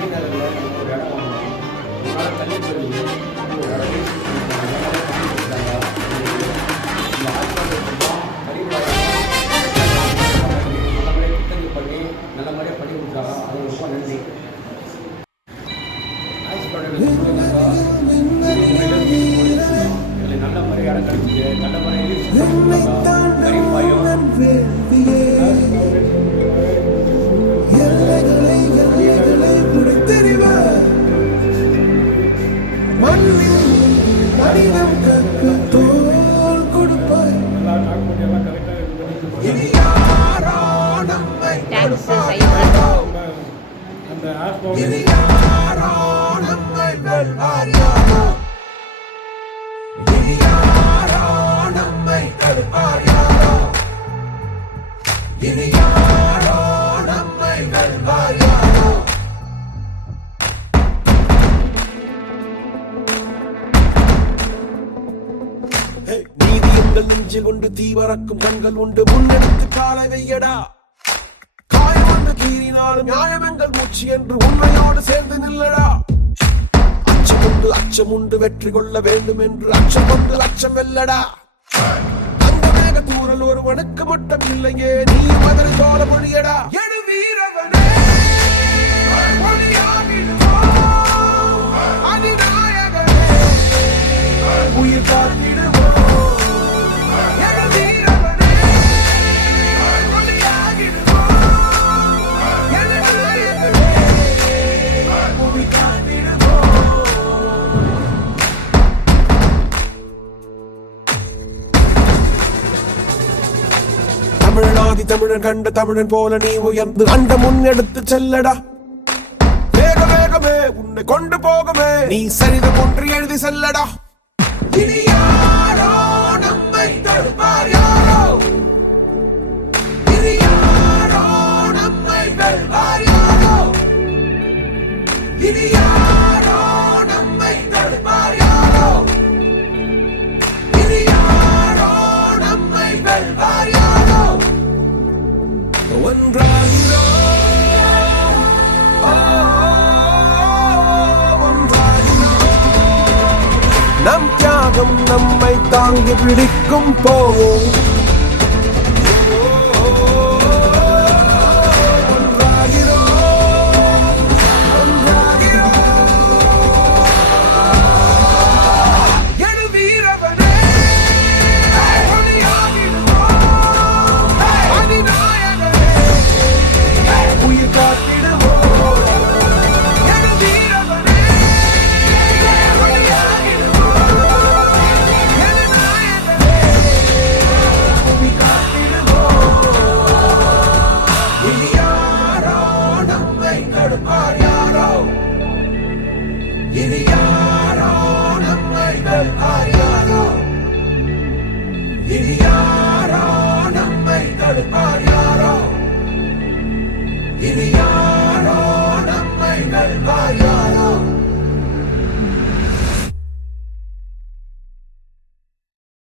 நகரில் ஒரு இடம் வாங்கணும், உங்களால் தள்ளி போயிருங்க ஒரு இடம் இந்த ஹாஸ்பிட்டல் நல்ல முறையாக புத்தகம் பண்ணி நல்ல முறையாக பண்ணி கொடுத்தாங்க. அது ரொம்ப நன்றி. ஹாஸ்பிட்டல் நல்ல முறை இடம் கிடைச்சிது, நல்ல முறையில் நெஞ்சு கொண்டு தீவரக்கும் கண்கள் உண்டு, முன்னெடுத்து காலை வையடா. காயம் வந்து கீறினாலும் நியாயம் எங்கள் மூச்சு என்று உண்மையோடு சேர்ந்து நில்லடா. அச்சம் உண்டு வெற்றி கொள்ள வேண்டும் என்று அச்சம் கொண்டு லட்சம் வெல்லடா. அந்த மேக தூரல் ஒருவனுக்கு மட்டும் இல்லையே, நீ மதுரை தோல மொழியடா. எடு வீரவனே அதிநாயகனே உயிர் காத்திடுவோம். தமிழனாதி தமிழன் கண்ட தமிழன் போல நீ உயர்ந்து அண்ட முன்னெடுத்து செல்லடா. வேக வேகமே உன்னை கொண்டு போகவே நீ சரிதம் ஒன்று எழுதி செல்லடா. இனி யாரோ நம்மை தடுப்பார் யாரோ, இனி யாரோ நம்மை வெல்வார் யாரோ, இனி யாரோ நம்மை தடுப்பார் யாரோ, இனி யாரோ நம்மை வெல்வார் யாரோ. ஒன்றாகிறோ நம் தியாகம் நம்மை தாங்கி பிடிக்கும் போவோம். இனி யாரோ நம்மை வெல்வார்.